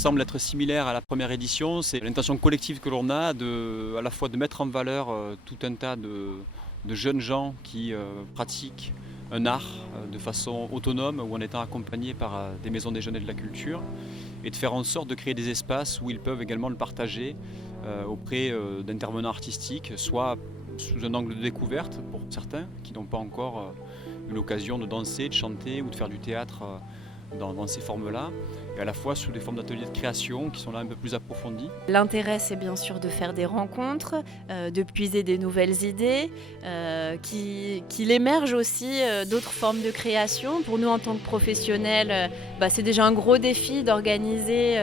semble être similaire à la première édition, c'est l'intention collective que l'on a à la fois de mettre en valeur tout un tas de jeunes gens qui pratiquent un art de façon autonome ou en étant accompagnés par des maisons des jeunes et de la culture, et de faire en sorte de créer des espaces où ils peuvent également le partager auprès d'intervenants artistiques, soit sous un angle de découverte pour certains qui n'ont pas encore eu l'occasion de danser, de chanter ou de faire du théâtre dans ces formes-là, et à la fois sous des formes d'ateliers de création qui sont là un peu plus approfondis. L'intérêt, c'est bien sûr de faire des rencontres, de puiser des nouvelles idées, qu'il émerge aussi d'autres formes de création. Pour nous, en tant que professionnels, c'est déjà un gros défi d'organiser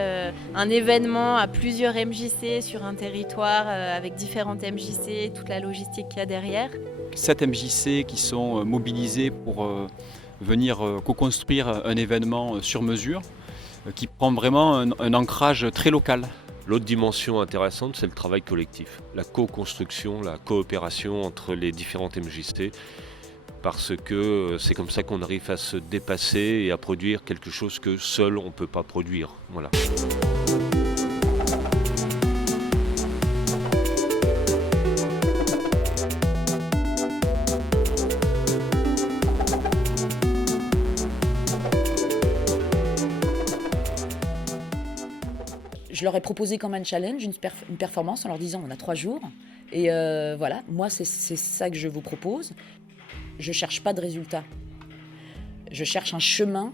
un événement à plusieurs MJC sur un territoire avec différentes MJC, toute la logistique qu'il y a derrière. 7 MJC qui sont mobilisés pour venir co-construire un événement sur mesure qui prend vraiment un ancrage très local. L'autre dimension intéressante, c'est le travail collectif, la co-construction, la coopération entre les différentes MJC, parce que c'est comme ça qu'on arrive à se dépasser et à produire quelque chose que seul on ne peut pas produire. Voilà. Je leur ai proposé comme un challenge, une performance en leur disant on a 3 jours. Et voilà, moi c'est ça que je vous propose. Je ne cherche pas de résultat. Je cherche un chemin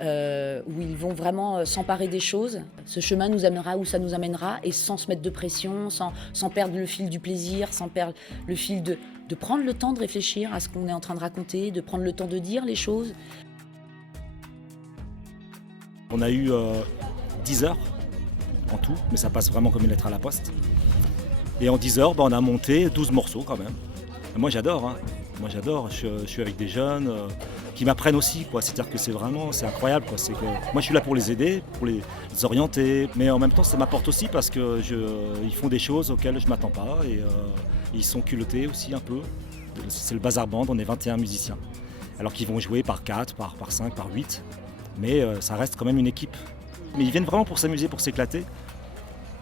où ils vont vraiment s'emparer des choses. Ce chemin nous amènera où ça nous amènera et sans se mettre de pression, sans perdre le fil du plaisir, sans perdre le fil de prendre le temps de réfléchir à ce qu'on est en train de raconter, de prendre le temps de dire les choses. On a eu 10 heures en tout, mais ça passe vraiment comme une lettre à la poste. Et en 10 heures, on a monté 12 morceaux quand même. Et moi j'adore, hein. Moi j'adore, je suis avec des jeunes qui m'apprennent aussi, quoi. C'est-à-dire que c'est incroyable, quoi. C'est que moi je suis là pour les aider, pour les orienter, mais en même temps ça m'apporte aussi parce qu'ils font des choses auxquelles je ne m'attends pas et ils sont culottés aussi un peu. C'est le Bazar Band, on est 21 musiciens. Alors qu'ils vont jouer par 4, par 5, par 8, mais ça reste quand même une équipe. Mais ils viennent vraiment pour s'amuser, pour s'éclater.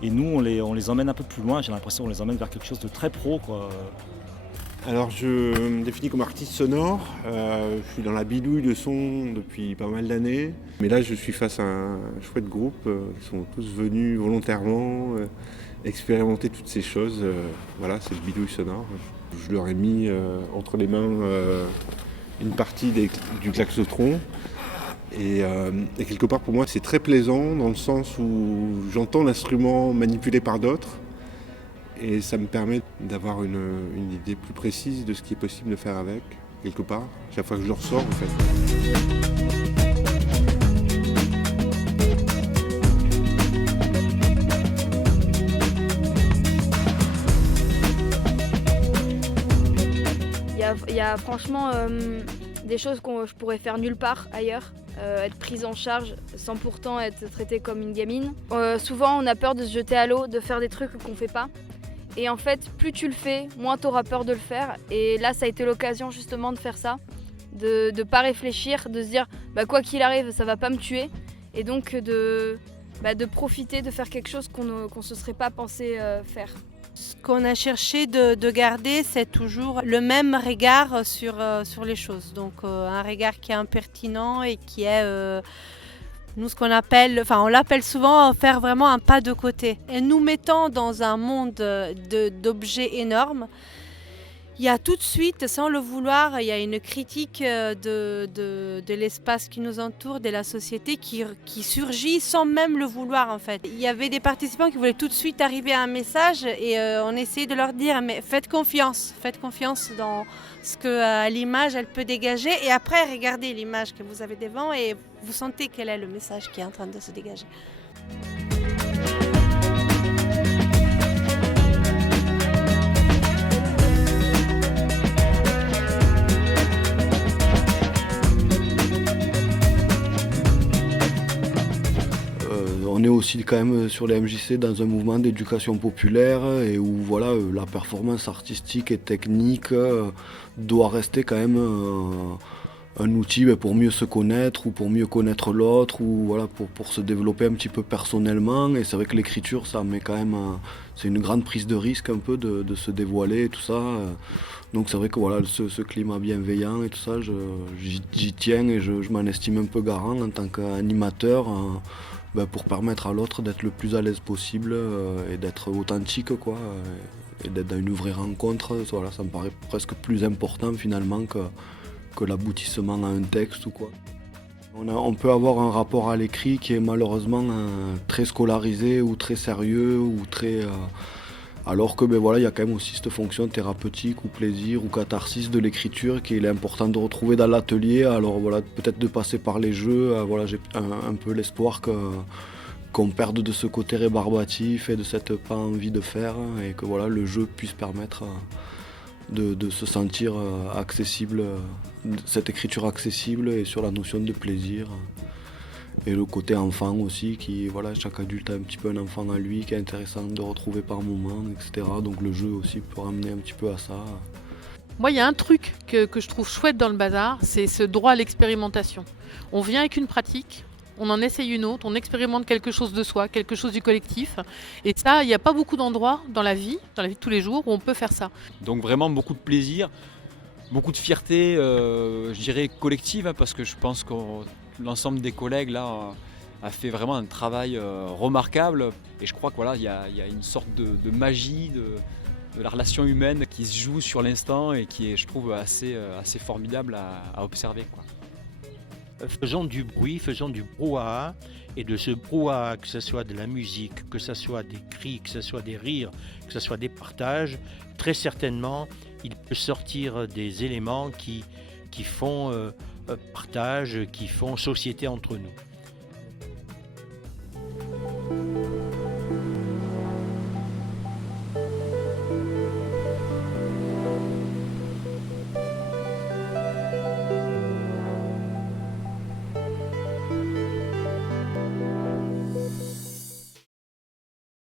Et nous, on les emmène un peu plus loin. J'ai l'impression qu'on les emmène vers quelque chose de très pro, quoi. Alors, je me définis comme artiste sonore. Je suis dans la bidouille de son depuis pas mal d'années. Mais là, je suis face à un chouette groupe. Ils sont tous venus volontairement expérimenter toutes ces choses. Voilà, c'est le bidouille sonore. Je leur ai mis entre les mains une partie du klaxotron. Et quelque part pour moi c'est très plaisant dans le sens où j'entends l'instrument manipulé par d'autres et ça me permet d'avoir une idée plus précise de ce qui est possible de faire avec, quelque part, chaque fois que je le ressors en fait. Il y a franchement des choses que je pourrais faire nulle part ailleurs. Être prise en charge sans pourtant être traitée comme une gamine. Souvent on a peur de se jeter à l'eau, de faire des trucs qu'on fait pas. Et en fait, plus tu le fais, moins tu auras peur de le faire. Et là, ça a été l'occasion justement de faire ça, de pas réfléchir, de se dire quoi qu'il arrive, ça va pas me tuer. Et donc de profiter, de faire quelque chose qu'on se serait pas pensé faire. Ce qu'on a cherché de garder, c'est toujours le même regard sur les choses. Donc un regard qui est impertinent et qui est, nous ce qu'on appelle, on l'appelle souvent faire vraiment un pas de côté. Et nous mettant dans un monde d'objets énormes, il y a tout de suite, sans le vouloir, il y a une critique de l'espace qui nous entoure, de la société qui surgit sans même le vouloir en fait. Il y avait des participants qui voulaient tout de suite arriver à un message et on essayait de leur dire mais faites confiance dans ce que l'image elle peut dégager et après regardez l'image que vous avez devant et vous sentez quel est le message qui est en train de se dégager. On est aussi quand même sur les MJC dans un mouvement d'éducation populaire et où voilà, la performance artistique et technique doit rester quand même un outil pour mieux se connaître ou pour mieux connaître l'autre ou voilà, pour se développer un petit peu personnellement. Et c'est vrai que l'écriture, ça met quand même c'est une grande prise de risque un peu de se dévoiler et tout ça. Donc c'est vrai que voilà, ce climat bienveillant et tout ça, j'y tiens et je m'en estime un peu garant en tant qu'animateur pour permettre à l'autre d'être le plus à l'aise possible et d'être authentique, quoi, et d'être dans une vraie rencontre. Voilà, ça me paraît presque plus important finalement que l'aboutissement à un texte ou quoi. On peut avoir un rapport à l'écrit qui est malheureusement très scolarisé ou très sérieux ou très... alors que voilà, il y a quand même aussi cette fonction thérapeutique ou plaisir ou catharsis de l'écriture qu'il est important de retrouver dans l'atelier. Alors voilà, peut-être de passer par les jeux, voilà, j'ai un peu l'espoir qu'on perde de ce côté rébarbatif et de cette pas envie de faire et que voilà, le jeu puisse permettre de se sentir accessible, cette écriture accessible et sur la notion de plaisir. Et le côté enfant aussi, qui voilà, chaque adulte a un petit peu un enfant à lui qui est intéressant de retrouver par moment, etc. Donc le jeu aussi peut ramener un petit peu à ça. Moi, il y a un truc que je trouve chouette dans le bazar, c'est ce droit à l'expérimentation. On vient avec une pratique, on en essaye une autre, on expérimente quelque chose de soi, quelque chose du collectif. Et ça, il n'y a pas beaucoup d'endroits dans la vie de tous les jours, où on peut faire ça. Donc vraiment beaucoup de plaisir, beaucoup de fierté, je dirais collective, hein, parce que je pense que l'ensemble des collègues là a fait vraiment un travail remarquable. Et je crois que voilà, il y a une sorte de magie de la relation humaine qui se joue sur l'instant et qui est, je trouve, assez formidable à observer, quoi. Faisons du bruit, faisons du brouhaha, et de ce brouhaha, que ce soit de la musique, que ce soit des cris, que ce soit des rires, que ce soit des partages, très certainement, il peut sortir des éléments qui font partage, qui font société entre nous.